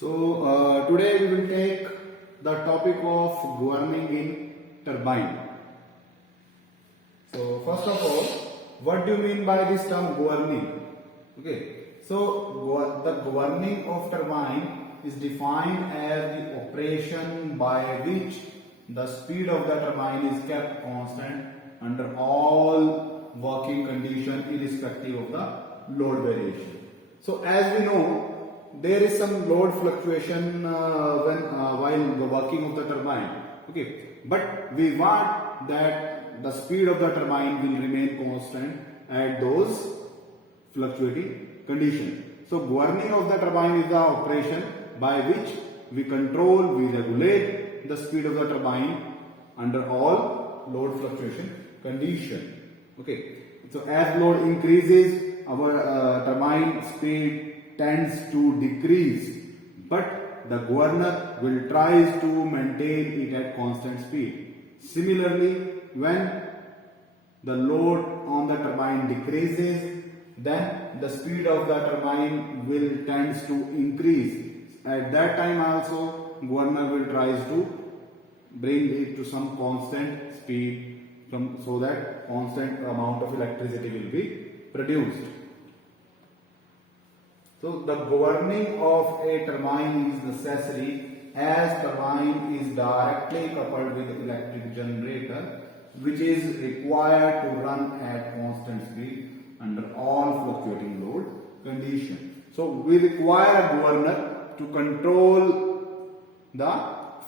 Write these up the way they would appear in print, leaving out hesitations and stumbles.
Today we will take the topic of governing in turbine. So first of all, what do you mean by this term governing? Okay, so the governing of turbine is defined as the operation by which the speed of the turbine is kept constant under all working conditions irrespective of the load variation. So as we know, there is some load fluctuation while working of the turbine. Okay, but we want that the speed of the turbine will remain constant at those fluctuating conditions. So governing of the turbine is the operation by which we control, we regulate the speed of the turbine under all load fluctuation condition. Okay, so as load increases, our turbine speed tends to decrease, but the governor will try to maintain it at constant speed. Similarly, when the load on the turbine decreases, then the speed of the turbine will tends to increase. At that time also, governor will try to bring it to some constant speed so that constant amount of electricity will be produced. So the governing of a turbine is necessary as turbine is directly coupled with electric generator, which is required to run at constant speed under all fluctuating load conditions. So we require a governor to control the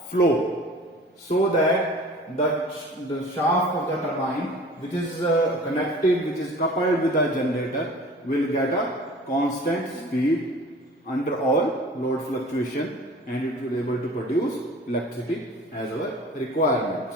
flow so that the shaft of the turbine which is connected, which is coupled with the generator, will get a constant speed under all load fluctuation, and it will be able to produce electricity as our requirements.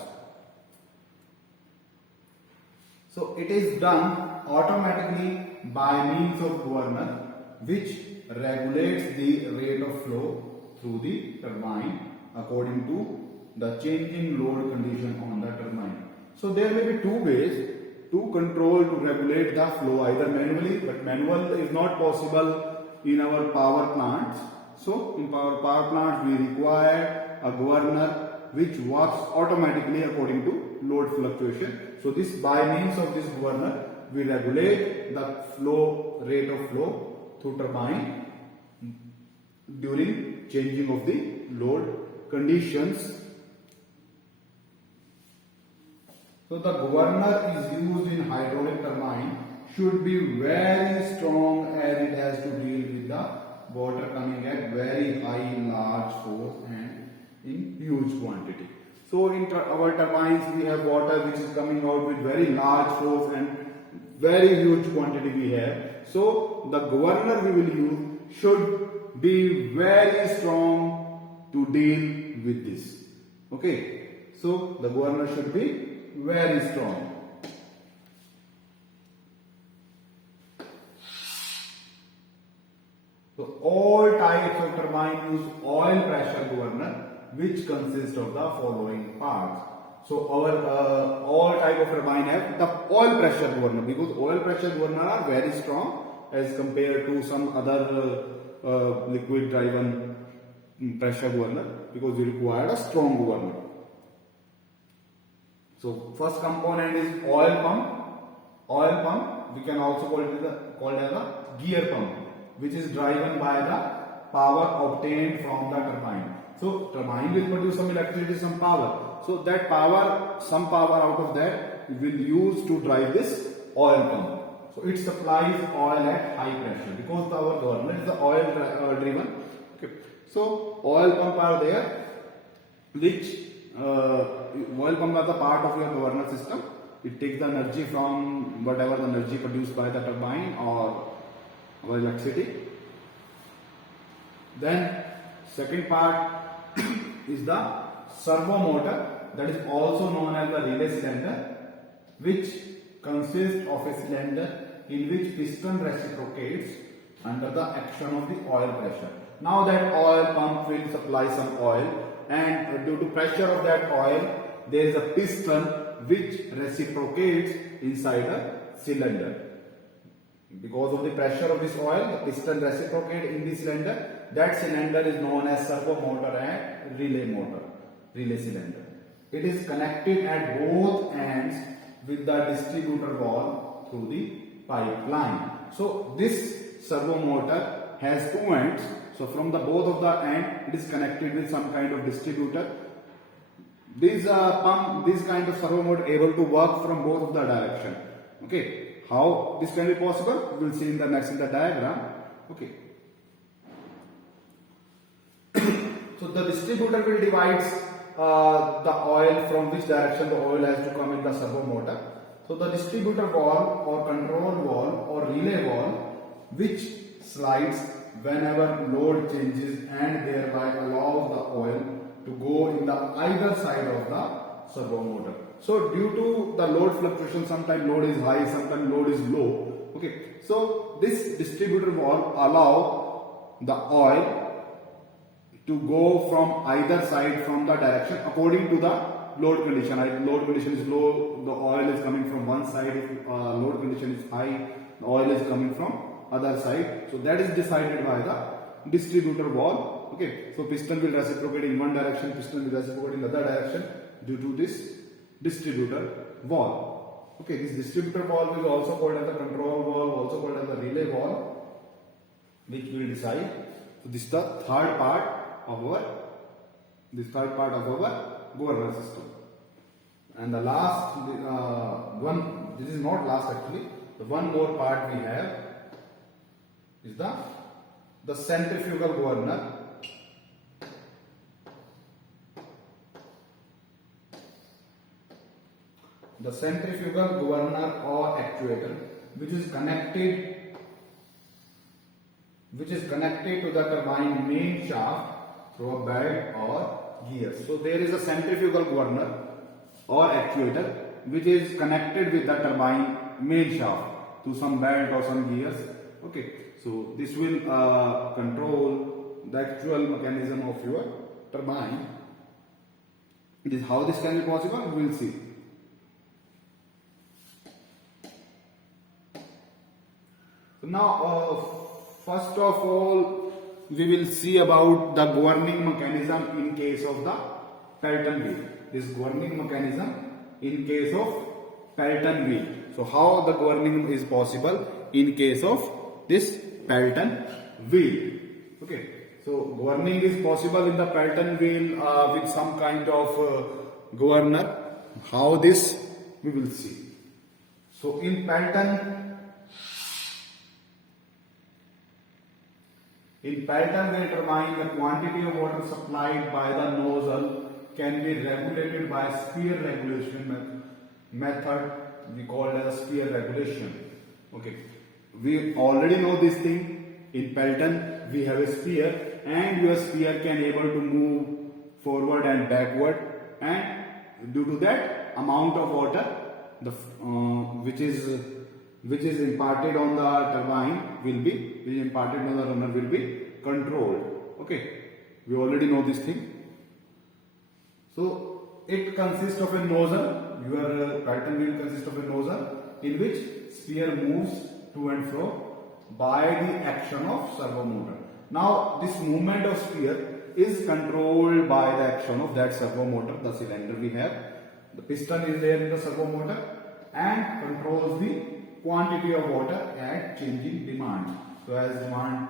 So it is done automatically by means of governor, which regulates the rate of flow through the turbine according to the changing load condition on the turbine. So there may be two ways to control, to regulate the flow, either manually, but manual is not possible in our power plants. So in power plants we require a governor which works automatically according to load fluctuation. So this, by means of this governor, we regulate the flow, rate of flow through turbine during changing of the load conditions. So the governor is used in hydraulic turbine should be very strong as it has to deal with the water coming at very high, large force and in huge quantity. So in our turbines we have water which is coming out with very large force and very huge quantity we have. So the governor we will use should be very strong to deal with this. Okay, so the governor should be very strong. So all types of turbine use oil pressure governor, which consists of the following parts. So our all type of turbine have the oil pressure governor, because oil pressure governor are very strong as compared to some other liquid driven pressure governor, because we require a strong governor. So first component is oil pump. Oil pump we can also call it as a gear pump, which is driven by the power obtained from the turbine. So turbine will produce some electricity, some power. So that power, some power out of that we will use to drive this oil pump. So it supplies oil at high pressure, because our governor is the oil driven. Okay. So oil pump are there, which oil pump are the part of your governor system. It takes the energy from whatever the energy produced by the turbine or our electricity. Then second part is the servo motor, that is also known as the relay cylinder, which consists of a cylinder in which piston reciprocates under the action of the oil pressure. Now that oil pump will supply some oil, and due to pressure of that oil there is a piston which reciprocates inside a cylinder. Because of the pressure of this oil, the piston reciprocates in the cylinder, that cylinder is known as servo motor and relay cylinder. It is connected at both ends with the distributor valve through the pipeline. So this servo motor has two ends. So from the both of the end, it is connected with some kind of distributor. This kind of servo motor able to work from both of the direction. Okay, how this can be possible? We will see in the diagram. Okay. So the distributor will divide the oil from which direction the oil has to come in the servo motor. So the distributor valve or control valve or relay valve which slides whenever load changes and thereby allows the oil to go in the either side of the servo motor. So due to the load fluctuation, sometimes load is high, sometimes load is low. Okay, so this distributor valve allow the oil to go from either side from the direction according to the load condition. If load condition is low, the oil is coming from one side. If load condition is high, the oil is coming from other side. So that is decided by the distributor valve. Okay, so piston will reciprocate in one direction, piston will reciprocate in the other direction due to this distributor valve. Okay, this distributor valve is also called as the control valve, also called as the relay valve, which will decide. So this is the third part of our governor system. And the last one, this is not last actually, the one more part we have is the centrifugal governor. The centrifugal governor or actuator which is connected to the turbine main shaft through a belt or gears. So there is a centrifugal governor or actuator which is connected with the turbine main shaft to some belt or some gears. Okay, so this will control the actual mechanism of your turbine. It is how this can be possible, we will see. So now first of all we will see about the governing mechanism in case of the Pelton wheel. This governing mechanism in case of Pelton wheel. So how the governing is possible in case of this Pelton wheel. Okay, so governing is possible in the Pelton wheel with some kind of governor. How this we will see. So in Pelton wheel turbine, the quantity of water supplied by the nozzle can be regulated by spear regulation method. We call it as spear regulation. Okay, we already know this thing. In Pelton, we have a spear, and your spear can able to move forward and backward, and due to that, amount of water, which is imparted on the turbine will be controlled. Okay, we already know this thing. So it consists of a nozzle. Your Pelton wheel consists of a nozzle in which spear moves to and fro by the action of servo motor. Now this movement of spear is controlled by the action of that servo motor. The cylinder we have, the piston is there in the servo motor and controls the quantity of water at changing demand. So as demand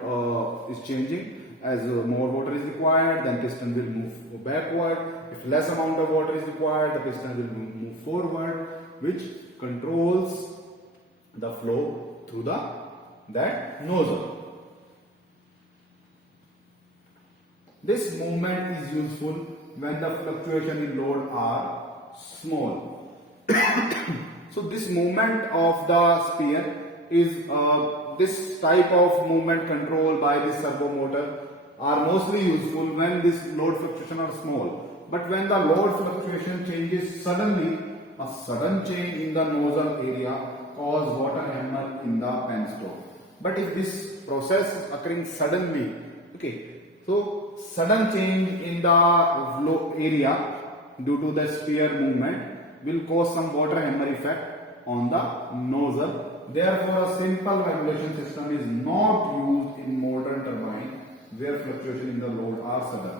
is changing, as more water is required, then piston will move backward. If less amount of water is required, the piston will move forward, which controls the flow through that nozzle. This movement is useful when the fluctuation in load are small. So this movement of the spear is this type of movement control by this servo motor are mostly useful when this load fluctuation are small. But when the load fluctuation changes suddenly, a sudden change in the nozzle area cause water hammer in the penstock. But if this process is occurring suddenly, okay, so sudden change in the flow area due to the spear movement will cause some water hammer effect on the nozzle. Therefore, a simple regulation system is not used in modern turbine severe fluctuation in the load are sudden.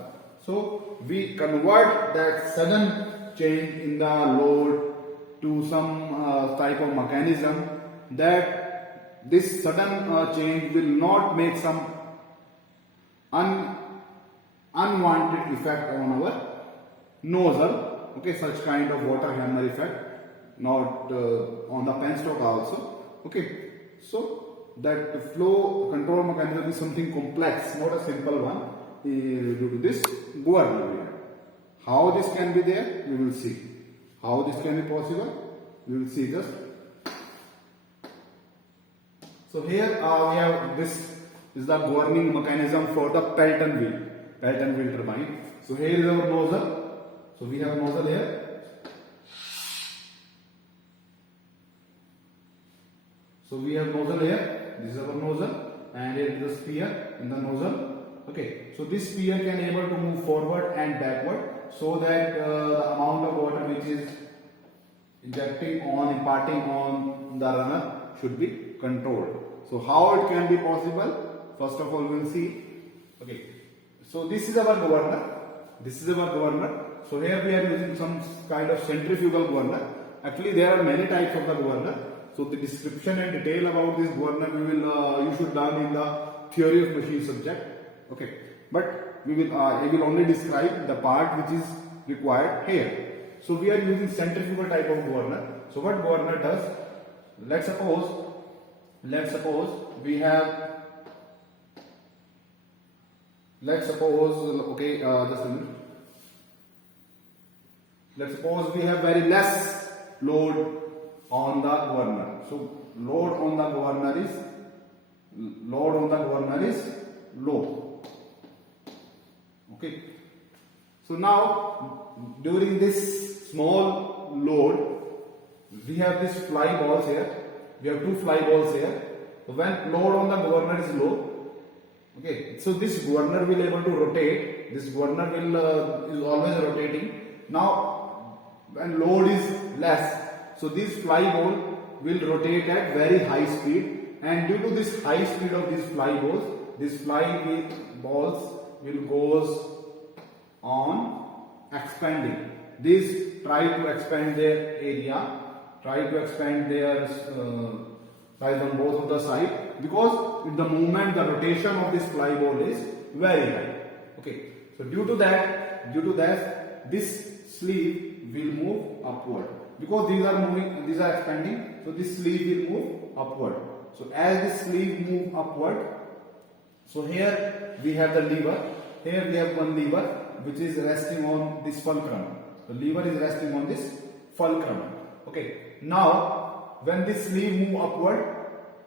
So we convert that sudden change in the load to some type of mechanism that this sudden change will not make some unwanted effect on our nozzle. Okay, such kind of water hammer effect, not on the penstock also. Okay, so that flow control mechanism is something complex, not a simple one, due to this governor. How this can be there, we will see. How this can be possible, we will see just. So here we have this is the governing mechanism for the Pelton wheel turbine. So here is our nozzle. So we have nozzle here. So we have nozzle here. This is our nozzle, and here is the spear in the nozzle. Okay. So this spear can able to move forward and backward, so that the amount of water which is imparting on the runner should be controlled. So how it can be possible? First of all, we will see. Okay. So this is our governor. This is our governor. So here we are using some kind of centrifugal governor. Actually, there are many types of the governor. So the description and detail about this governor you should learn in the theory of machine subject. Okay. But I will only describe the part which is required here. So we are using centrifugal type of governor. So what governor does? Let's suppose we have. Let's suppose, okay, just a minute. Let's suppose we have very less load on the governor. So load on the governor is low. Okay. So now during this small load, we have this fly balls here. We have two fly balls here. So when load on the governor is low, okay, so this governor will able to rotate. This governor will is always rotating. Now, when load is less, so this fly ball will rotate at very high speed, and due to this high speed of these fly balls will goes on expanding. These try to expand their area, try to expand their size on both of the sides, because in the movement the rotation of this fly ball is very high. Okay, so due to that this sleeve will move upward, because these are expanding, so this sleeve will move upward. So as this sleeve move upward, so here we have the lever. Here we have one lever which is resting on this fulcrum. The lever is resting on this fulcrum. Okay, now when this sleeve move upward,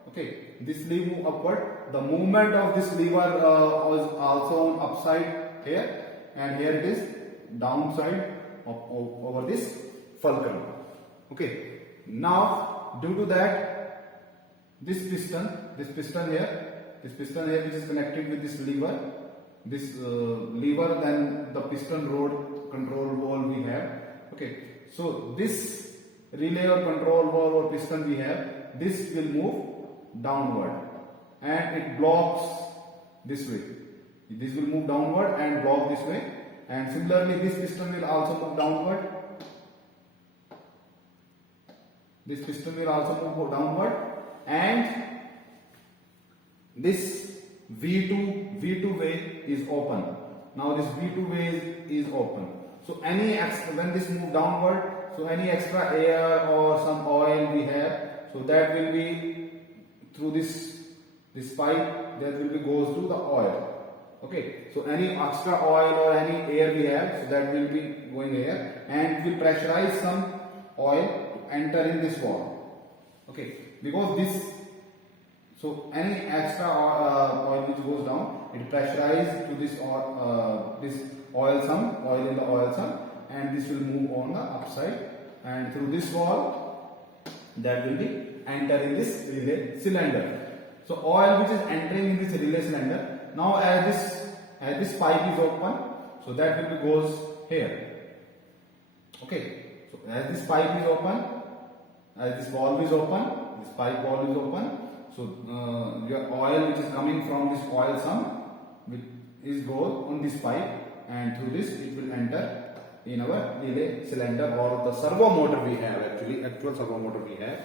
okay, this sleeve move upward, the movement of this lever is also on upside here, and here it is downside over this fulcrum. Okay, now due to that, this piston here which is connected with this lever, then the piston rod control valve we have. Okay, so this relay or control valve or piston we have, this will move downward and it blocks this way. This will move downward and block this way, and similarly this piston will also move downward. This piston will also move downward, and this V2 way is open. Now this V2 way is open. So any extra, when this move downward, so any extra air or some oil we have, so that will be through this pipe, that will be goes to the oil. Okay, so any extra oil or any air we have, so that will be going here, and will pressurize some oil to enter in this valve. Okay, because this, so any extra oil which goes down, it pressurizes to this oil in the oil sump, and this will move on the upside, and through this valve that will be entering this relay cylinder. So oil which is entering in this relay cylinder, now as this pipe is open, so that will be goes here. Okay, so as this pipe is open, as this valve is open, this pipe valve is open, so your oil which is coming from this oil sump is goes on this pipe, and through this it will enter in our relay cylinder or the servo motor we have, actual servo motor we have,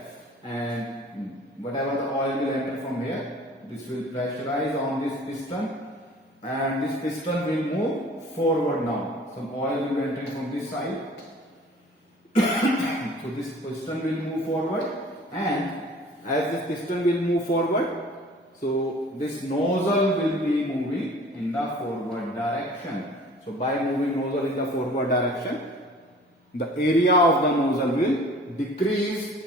and whatever the oil will enter from here, this will pressurize on this piston, and this piston will move forward now. Some oil will be entering from this side. So this piston will move forward, and as this piston will move forward, so this nozzle will be moving in the forward direction. So by moving nozzle in the forward direction, the area of the nozzle will decrease,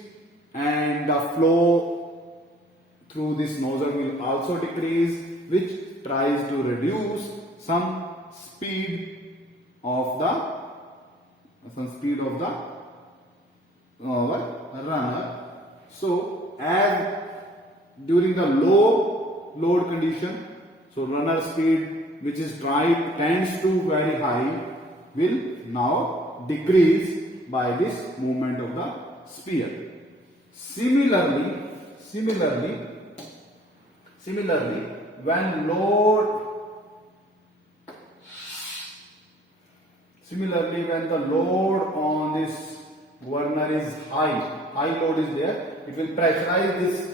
and the flow through this nozzle will also decrease, which tries to reduce some speed of the runner. So as during the low load condition, so runner speed which is tends to very high will now decrease by this movement of the sphere. Similarly, when the load on this governor is high load is there, it will pressurize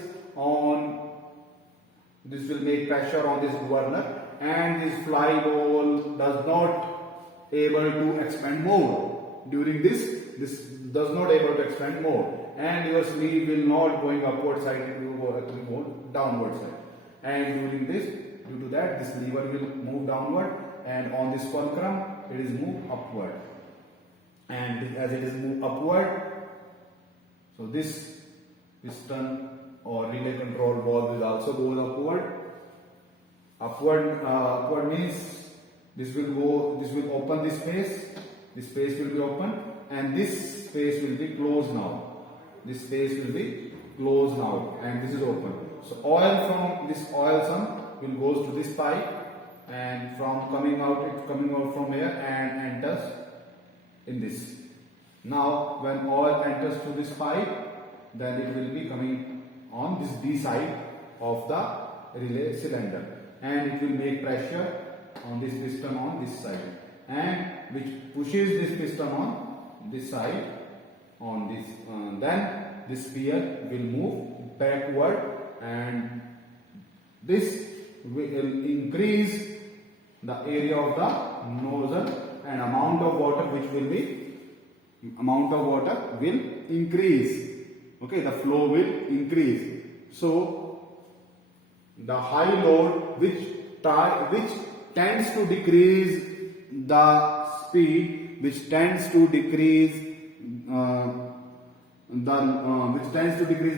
this will make pressure on this governor, and this fly ball does not able to expand more. During this does not able to expand more, and your sleeve will not going upward side, it will go downward side, and due to that this lever will move downward, and on this fulcrum it is moved upward, and as it is moved upward, so this piston or relay control valve will also go upward. Upward means this will open this space. This space will be open, and this space will be closed now. This space will be closed now, and this is open. So oil from this oil sump will goes to this pipe, and from coming out from here and enters in this. Now when oil enters through this pipe, then it will be coming on this B side of the relay cylinder, and it will make pressure on this piston on this side, and which pushes this piston on this side on this. Then this sphere will move backward, and this will increase the area of the nozzle, and amount of water will increase. Okay, the flow will increase. So the high load which tends to decrease the speed, which tends to decrease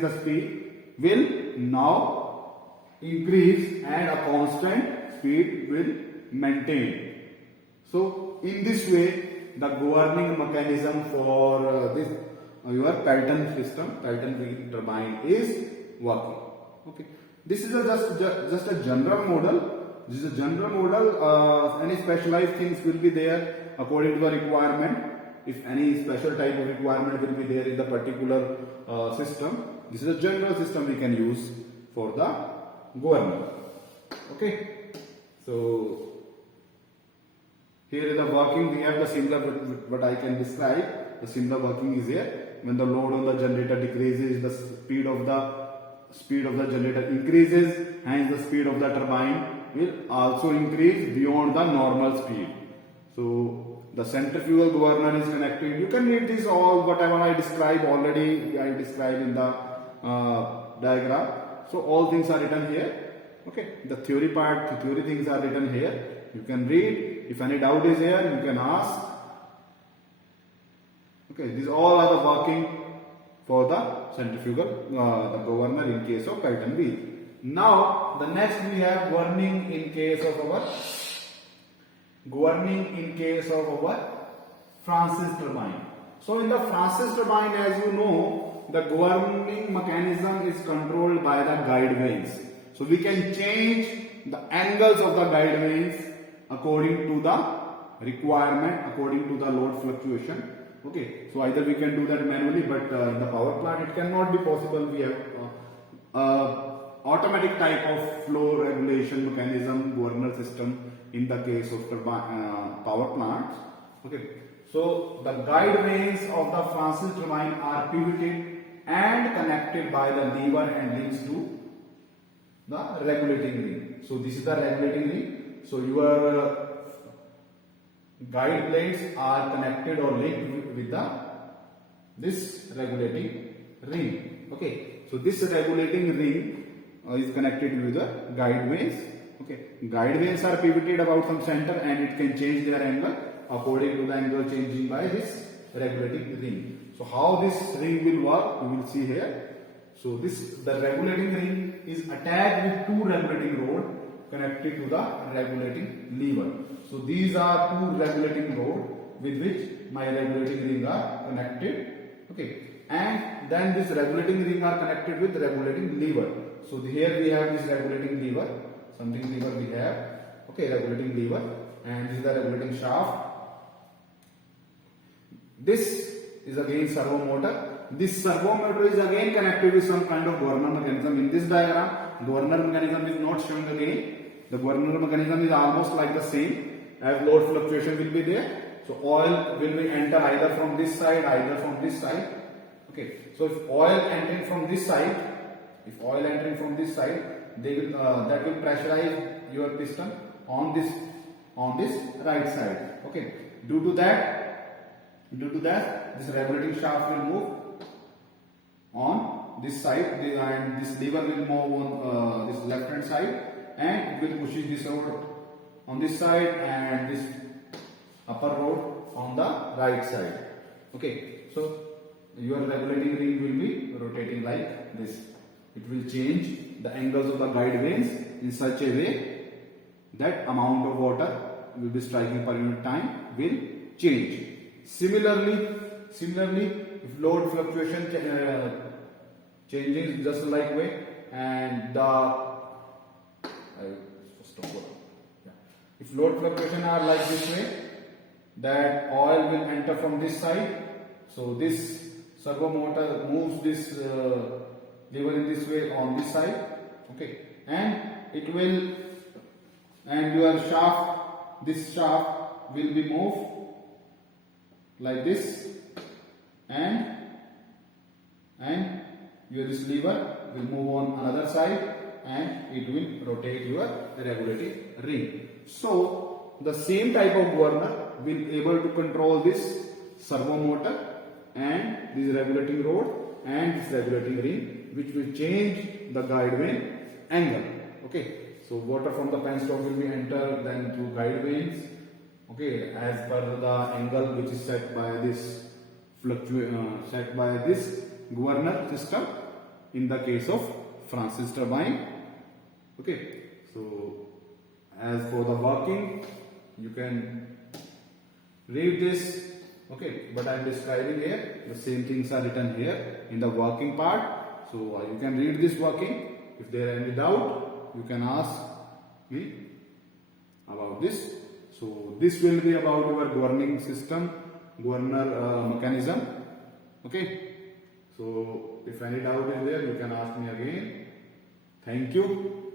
the speed will now increase, and a constant speed will maintain. So in this way, the governing mechanism for this your Pelton wheel turbine is working. Okay, this is just a general model. This is a general model. Any specialized things will be there according to the requirement. If any special type of requirement will be there in the particular system, this is a general system we can use for the governing. Okay, so here is the working. We have the similar what I can describe. The similar working is here. When the load on the generator decreases, the speed of the generator increases, hence the speed of the turbine will also increase beyond the normal speed. So the centrifugal governor is connected. You can read this all whatever I described already. I described in the diagram. So all things are written here. Okay, the theory things are written here. You can read. If any doubt is here, you can ask. Okay, these all are the working for the centrifugal, the governor in case of Pelton wheel. Now, the next we have governing in case of our Francis turbine. So in the Francis turbine, as you know, the governing mechanism is controlled by the guide vanes. So we can change the angles of the guide vanes according to the requirement, according to the load fluctuation. Okay, so either we can do that manually, but in the power plant it cannot be possible. We have automatic type of flow regulation mechanism, governor system in the case of power plants. Okay, so the guide vanes of the Francis turbine are pivoted and connected by the lever and links to the regulating ring. So this is the regulating ring. So your guide plates are connected or linked with this regulating ring. Okay, so this regulating ring is connected with the guide vanes. Okay, guide vanes are pivoted about some center and it can change their angle according to the angle changing by this regulating ring. So how this ring will work, we will see here. So the regulating ring is attached with two regulating rods connected to the regulating lever. So these are two regulating rods with which my regulating ring are connected. Okay, and then this regulating ring are connected with regulating lever. So here we have this regulating lever, something lever we have. Okay, regulating lever, and this is the regulating shaft. This is again servo motor. This servo motor is again connected with some kind of governor mechanism. In this diagram, governor mechanism is not shown again. The governor mechanism is almost like the same, as load fluctuation will be there. So oil will be enter either from this side, either from this side. Okay. So if oil entering from this side, they will that will pressurize your piston on this right side. Okay. Due to that, this regulating shaft will move on this side, and this lever will move on this left hand side, and it will push this rod on this side and this upper rod on the right side. Okay, so your regulating ring will be rotating like this. It will change the angles of the guide vanes in such a way that amount of water will be striking per unit time will change. Similarly, if load fluctuation changing just like way, and if load fluctuation are like this way, that oil will enter from this side. So this servo motor moves this lever in this way on this side. Okay, and it will, and your shaft, this shaft will be moved like this, and your this lever will move on another side, and it will rotate your regulating ring. So the same type of governor will able to control this servo motor and this regulating rod and this regulating ring, which will change the guide vane angle. Okay, so water from the penstock will be entered then through guide vanes. Okay, as per the angle which is set by this governor system in the case of Francis turbine. Okay, so as for the working, you can read this. Okay, but I am describing here. The same things are written here in the working part. So you can read this working. If there are any doubt, you can ask me about this. So this will be about your governing system, governor mechanism. Okay. So if any doubt is there, you can ask me again. Thank you.